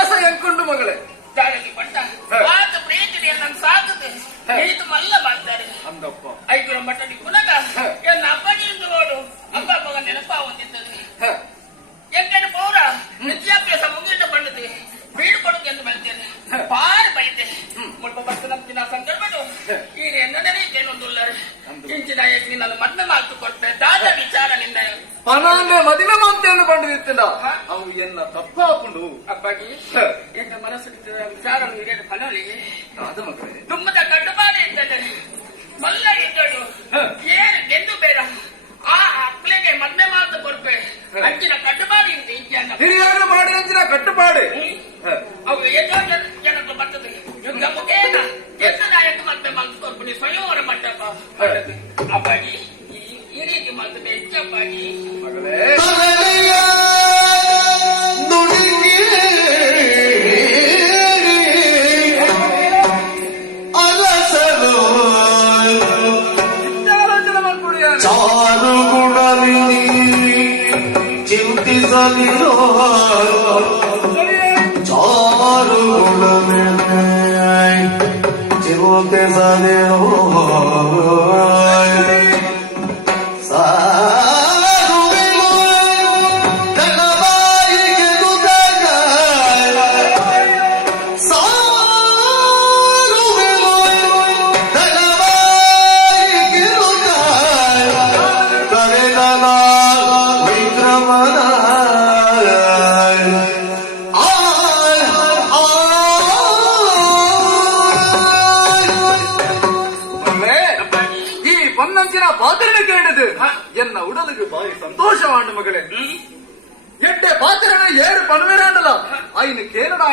ವಿಶ್ವಾಸ ಎಂಕೊಂಡು ಮಗಳೇ ದಾಳಿಗೆ ಬಂಟ ಆತ ಪ್ರೀತಿಗೆ ನನ್ನ ಸಾಧನೆ ಇದು ಮಲ್ಲ ಮಾಡ್ತಾರೆ ಅಂದಪ್ಪ ಐದು ಮಟ್ಟಡಿ ಪುನಃ ಎನ್ನ ಅಪ್ಪನಿಂದ ನೋಡು ಅಪ್ಪ ಮಗ ನೆನಪ ಹೊಂದಿದ್ದದು ಎಂಟನೇ ಪೌರ ವಿದ್ಯಾಭ್ಯಾಸ ಮುಗಿದ ಬಂಡದೆ ಬೀಡು ಕೊಡುಗೆ ಎಂದು ಬೆಳೆತೇನೆ ಬಾರಿ ಬೈತೆ ಮುಲ್ಪ ಬರ್ತ ನಮ್ಮಿನ ಸಂದರ್ಭಗಳು ಈಗ ಎನ್ನದೇ ಏನೊಂದುಲ್ಲರು ಇಂಚಿನ ಯಜ್ಞ ನಾನು ಮದ್ವೆ ಮಾತು ಕೊಟ್ಟೆ ದಾದ ವಿಚಾರ ನಿಂದ ಪನಾಂಗೆ ಮದಿನ ಮಾಂತೆಯನ್ನು ಬಂದಿತ್ತಿಲ್ಲ ಅವು ಎನ್ನ ತಪ್ಪಾಪುಂಡು ಅಪ್ಪಾಗಿ ಎನ್ನ ಮನಸ್ಸು ವಿಚಾರ ಹಿರಿಯರ ಫಲಗಳಿಗೆ ಅದ ಮಗಳೇ ತುಂಬದ ಕಟ್ಟುಪಾಡು ಇದ್ದದ್ದು ಮಲ್ಲ ಇದ್ದದ್ದು ಏನು ಗೆದ್ದು ಬೇಡ ಆ ಅಕ್ಕಳಿಗೆ ಮದ್ವೆ ಮಾತು ಕೊಡ್ಬೇ ಅಂಚಿನ ಕಟ್ಟುಪಾಡು ಇಂತ ಇತ್ಯನ್ನ ಹಿರಿಯರು ಮಾಡಿ ಅಂಚಿನ ಕಟ್ಟುಪಾಡು ಅವು ಎಷ್ಟೋ ಜನಕ್ಕೆ ಬರ್ತದೆ ಯುದ್ಧ ಮುಖೇನ ಎಷ್ಟು ನಾಯಕ ಮದ್ವೆ ಮಾತು ಕೊಡ್ಬಿಡಿ ಸ್ವಯಂವರ ಮಂಟಪ ಅಪ್ಪಾಗಿ ಈ ರೀತಿ ಮಾತು ಹೆಚ್ಚಪ್ಪಾಗಿ ಮಗಳೇ ಚಿಂತಿಸಲಿರೋ ಚಾರು ಚಿಂತಿಸಲಿರೋ பொன்னஞ்சினா பாத்திரனை கேட்டது என்ன உடலுக்கு பாரி சந்தோஷமான மகளே எட்டே பாத்திரனை ஏறு பண்ணுவேன் ஐனுக்கு ஏனடா